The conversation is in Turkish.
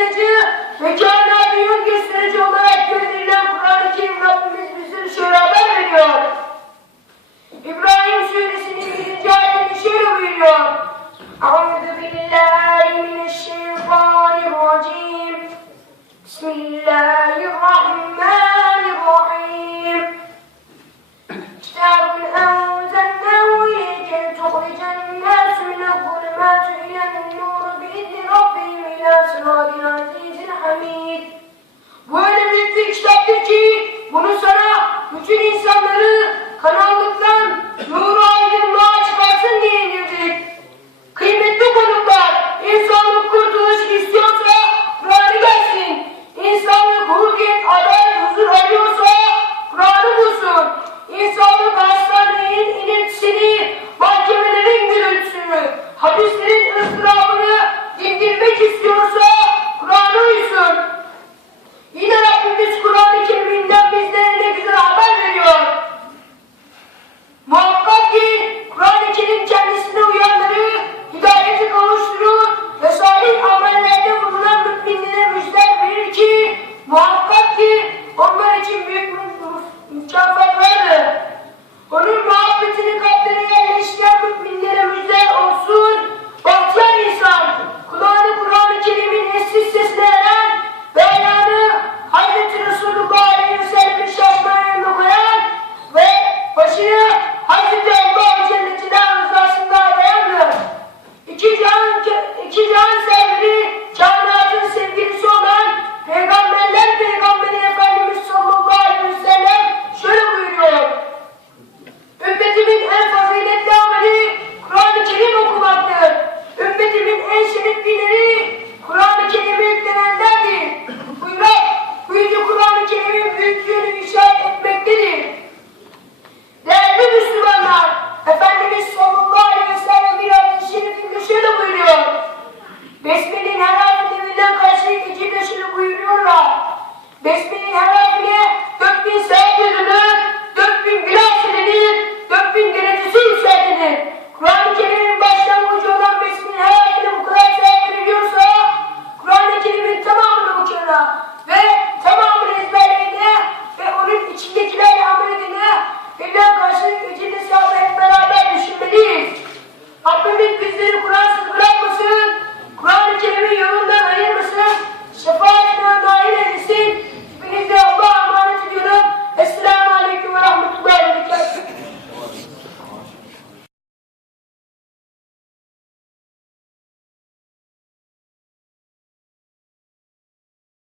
belirleyici, mükemmel bir yol gösterici olarak gönderilen Kur'an-ı Kerim Rabbimiz bizi şöyle haber veriyor. İbrahim Suresinin 1. ayetinde şöyle buyuruyor. Euzu billahi mineşşeytanirracim. Bismillahirrahmanirrahim.